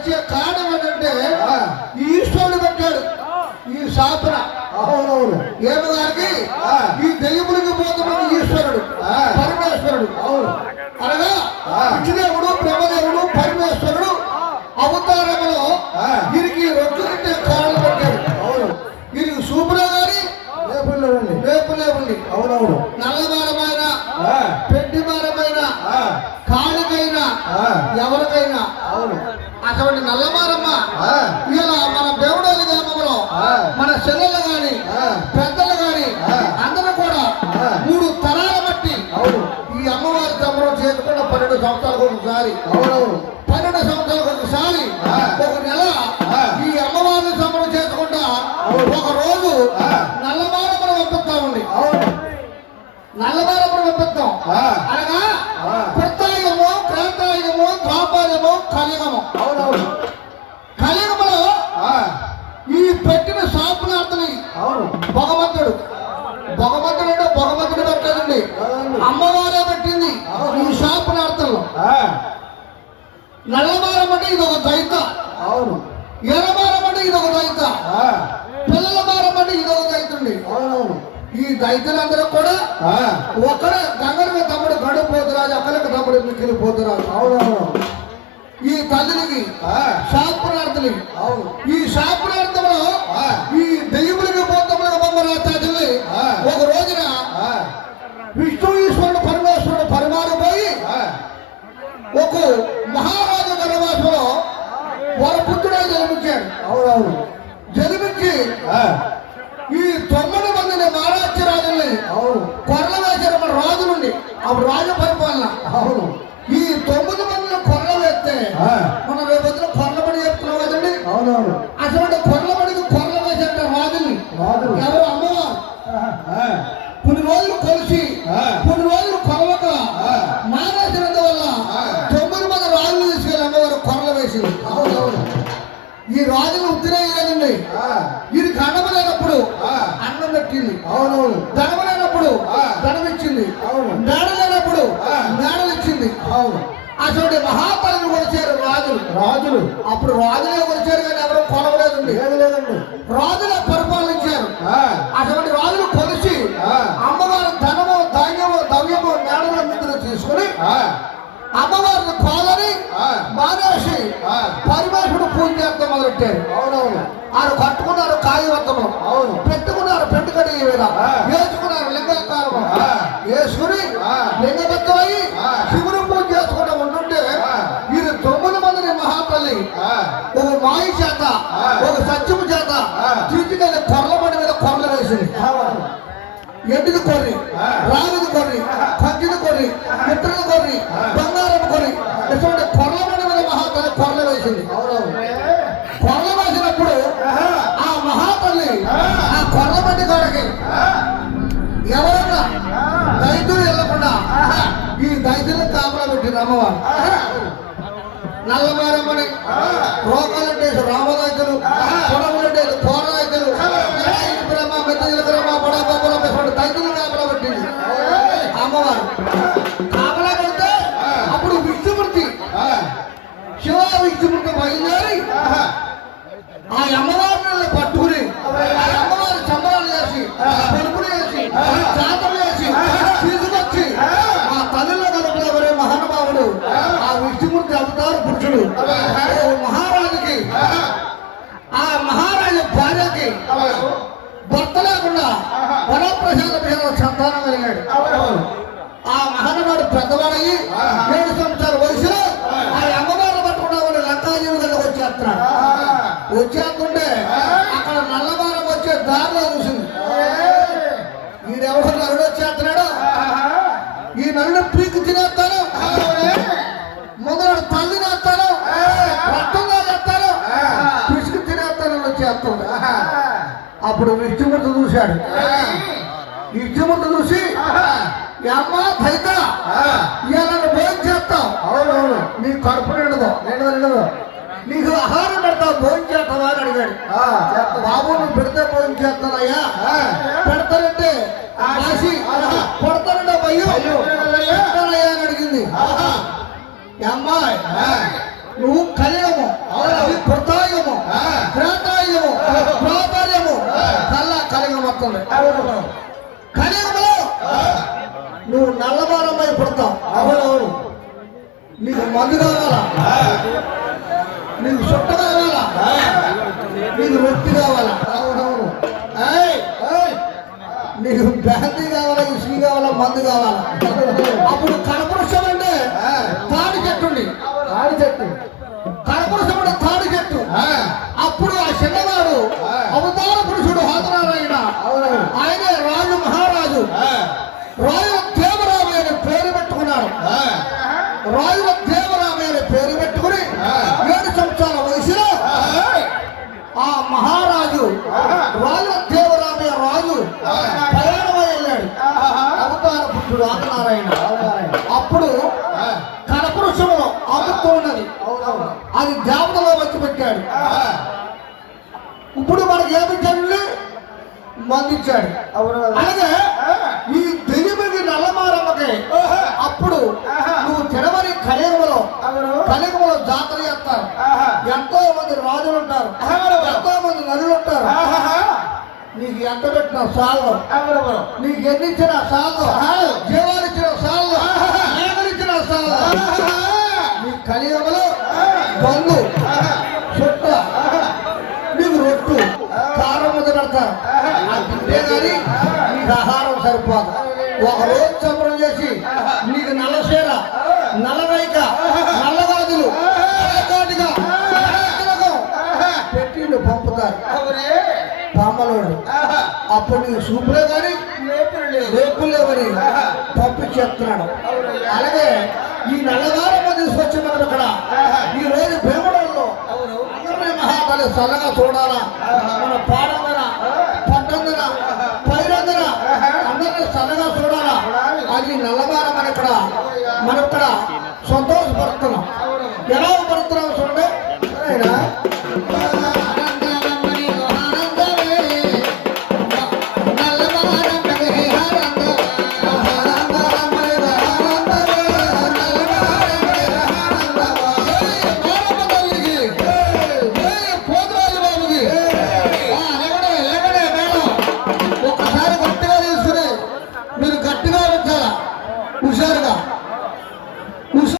వచ్చే కారణం ఏంటంటే ఈశ్వరుడు పెట్టాడు ఈ శాపన. అవునవును. ఏమగారికి ఈ దెయ్యములకి పోతున్నది ఈశ్వరుడు పరమేశ్వరుడు. అవును. అనగా విష్ణుదేవుడు బ్రహ్మదేవుడు పరమేశ్వరుడు అవతారంలో వీరికి రొట్టు తిట్టే కారణం పెట్టాడు. అవును. వీరికి సూపులో గాని రేపులే ఉండి అవునవును. నల్లమారమైన పెండిమారమైన కాళ్ళకైనా ఎవరికైనా అవును. అటువంటి నల్లమారమ్మ ఇలా మన దేవుడోలి గ్రామంలో మన చెల్లెలు గాని పెద్దలు గాని అందరూ కూడా 3 తరాల బట్టి ఈ అమ్మవారి తమ్ముడు చేసుకున్న 12 సంవత్సరాలకు ఒకసారి 12 సంవత్సరాలకు ఒకసారి ఒక నెల ఈ అమ్మవారిని తమ్ముడు చేసుకుంటా ఒక రోజు నల్లమారమ్మను పంపిస్తామండి. నల్లమారమ్మను పంపిస్తాం అనగా కృతాయుగము క్రాంతాయుగము ద్వాపారము కలియుగము. కలియుగములో ఈ పెట్టిన శాపనార్థుని భగవంతుడు అంటే భగవంతుడు పెట్టలేదండి, అమ్మవారే పెట్టింది ఈ శాపనార్థంలో. నల్లమారం అంటే ఇది ఒక దైత, ఎర్రమారం అంటే ఇది ఒక దైత, పిల్లల మారం అంటే ఇది ఒక దైతండి. ఈ దైతులందరూ కూడా ఒకడే గంగరకి తమ్ముడు గడు పోతురాజు, అక్కడికి తమ్ముడు మిక్కిలి పోతురాజు. ఈ తల్లికి శాపనార్థులు. ఈ శాపనార్థంలో ఈ దెయ్యములకి పోతములకు బొమ్మరాచార్యుల్ని ఒక రోజున విష్ణు ఈశ్వరుడు పరమేశ్వరుడు పరిమారిపోయి ఒక మహారాజు గర్భవాసంలో వరపుత్రుడే జన్మించాడు. జన్మించి ఈ 9 మందిని మహారాజ్య రాజుల్ని కొరల వేశారు మన రాజు నుండి. అప్పుడు రాజు పరిపాలన. ఈ 9 మందిని కొరల వేస్తే మనం రేపొద్దున కొరలబడి చెప్తున్నాం కదండి. అటువంటి కొరలబడికి కొరల వేశారు రాజుల్ని. ఎవరు? అమ్మవారు. కొన్ని రోజులు కలిసి కొన్ని రోజులు కొరలక మానేసినందువల్ల 9 మంది రాజులు తీసుకెళ్ళి అమ్మవారు కొరల వేసింది. ఈ రాజులు ఉత్తరేయండి. ఇది అన్నం లేనప్పుడు అన్నం పెట్టింది. ధనం లేనప్పుడు ధనం ఇచ్చింది. మేడ లేనప్పుడు మేడలు ఇచ్చింది. అటువంటి మహాతల్లిని కొలిచారు రాజులు. అప్పుడు రాజులే కొలిచారు కానీ ఎవరు కొలవలేదండి. రాజులే పరిపాలించారు. అటువంటి రాజులు కొలిచి అమ్మవారి ధనము ధాన్యము ద్రవ్యము మేడల మీద తీసుకుని అమ్మవారిని కోలని మానేసి పరమేశ్వరుడు పూజ చేస్తే మొదలెట్టారు. ఆయన కట్టుకున్నారు కాయవత్తము, పెట్టుకున్నారు పెట్టుకడి వేసుకున్నారు లింగాకారము వేసుకుని లింగబద్ధమై శివుని పూజ చేసుకుంటూ ఉంటుంటే వీరు 9 మందిని మహాతల్లి ఒక మాయి చేత ఒక సత్యము చేత తీసుకెళ్ళి కొర్లబడి మీద కొరలు వేసింది. ఎండిది కొర్రి, రాగిది కొర్రి, కంచిది కొర్రి, మిత్రుల కొర్రి, బంగారం కొర్రి, ఇటువంటి కొర్లబడి మీద మహాతల్లి కొరలు వేసింది. కొరలు వేసినప్పుడు ఆ మహాతల్లి ఆ కొర్లబడి కాడకి ఎవరన్నా దైతులు వెళ్ళకుండా ఈ దైతులను కాపలా పెట్టింది అమ్మవారు. నల్లమారమ్మని రోగాలంటే రామదైతులు, పొడవులంటే కోరదైతులు, బ్రహ్మ మెత్తల బ్రహ్మ పడబొమ్మల దైతులు కాపలా పెట్టింది అమ్మవారు. కాపలా పెడితే అప్పుడు విష్ణుమూర్తి శివ విష్ణుమూర్తి బయలుదేరి ఆ అమ్మవారిని పట్టుకుని ఆ అమ్మవారి సంబరాలు చేసి పెరుగులు చేసి జాతరలు చేసి తీసుకొచ్చి ఆ తల్లిలో కలుపులవరే మహానుభావుడు ఆ విష్ణుమూర్తి అవతార పురుషుడు మహారాజుకి ఆ మహారాజు భార్యకి భర్త లేకుండా వరప్రసాద సంతానం కలిగాడు. ఆ మహానుభావుడు పెద్దవాడయ్యి 7 సంవత్సరాల వయసులో ఆ అమ్మవారిని పట్టుకున్నామని లంకాజీవి గదికి వచ్చేస్తున్నాడు. వచ్చేస్తుంటే అక్కడ నల్లమారం వచ్చే దారిలో చూసింది. ఈడెవడో నరుడు వచ్చేస్తున్నాడు, ఈ నరుడు పీకి తినేస్తాను, మొదలు తల్లి నేస్తాను, రక్తంగా చేస్తాను, పిసుకు తినేస్తాను వచ్చేస్తుంది. అప్పుడు విష్ణుమూర్తి చూశాడు. విష్ణుమూర్తి చూసి అమ్మ దైత ఇలా భోజనం చేస్తావు, నీ కడుపు నిండదు, నీకు ఆహారం పెడతావు, భోజనం చేస్తావా అని అడిగాడు. బాబు నువ్వు పెడితే భోజనం చేస్తానయ్యా, పెడతానంటే రాసి కొడతానంటే భయ్యో పెడతానయ్యా అని అడిగింది. అమ్మాయి నువ్వు కలియము కృతాయుగము త్రేతాయుగము ప్రాతార్యము కల్లా కలియుగం వస్తుంది. కలియుగంలో నువ్వు నల్లబారమై పుడతావు. అవునవును. నీకు మందు కావాలా, నీకు చుట్ట కావాలా, నీకు రొట్టి కావాలా, అవునవును, నీకు బ్యాంతి కావాలా, ఇసుక కావాలా, మందు కావాలా. అప్పుడు కనపరుషం అంటే తాడి చెట్టుండి, తాడి చెట్టు కనపరుషం అంటే తాడి చెట్టు. అప్పుడు ఆ చిన్నవాడు అవతార పురుషుడు హాజరారాయణ, ఆయనే రాజు మహారాజు రాయుల దేవరామి అనే పేరు పెట్టుకున్నాడు. రాయుల దేవరామి అనే పేరు పెట్టుకుని 7 సంవత్సరాల వయసులో ఆ మహారాజు రాయుల దేవరామి రాజు ప్రయాణమై వెళ్ళాడు. అవతార పురుషుడు ఆదినారాయణ. అప్పుడు కనపురుషంలో అమృతం ఉన్నది, అది దేవతలో వచ్చి పెట్టాడు. ఇప్పుడు మనకి ఏమి జల్లి మందించాడు. అలాగే ఈ దెయ్యమిది నల్లమారమ్మకి అప్పుడు నువ్వు తినమని కలియుగంలో జాతర చేస్తారు. ఎంతో మంది రాజులు ఉంటారు, ఎంతో మంది నదులు ఉంటారు. నీకు ఎంత పెట్టిన సాగు, నీకు ఎన్ని ఇచ్చిన సాగు, జీవాలు ఇచ్చిన సాగు, ఏమనిచ్చిన సాగు. నీ కలియుగంలో బంధు చుట్ట నీకు రొట్టు కారం ముద్ద పెడతారు. ఆ తింటే కానీ నీకు ఆహారం సరిపోదు. ఒక రోజు సంబరం చేసి నీకు నల్లశీర, నల్లరైక, నల్లగాజులు పెట్టి నువ్వు పంపుతారు పామలోడు. అప్పుడు నీకు సూపులే కానీ రేపులు లేవని పంపించేస్తున్నాడు. అలాగే ఈ నల్లగారం తీసుకొచ్చి మనం ఇక్కడ ఈ రోజు భీమవరంలో మహాతల్లి చల్లగా చూడాలా, మన పాడ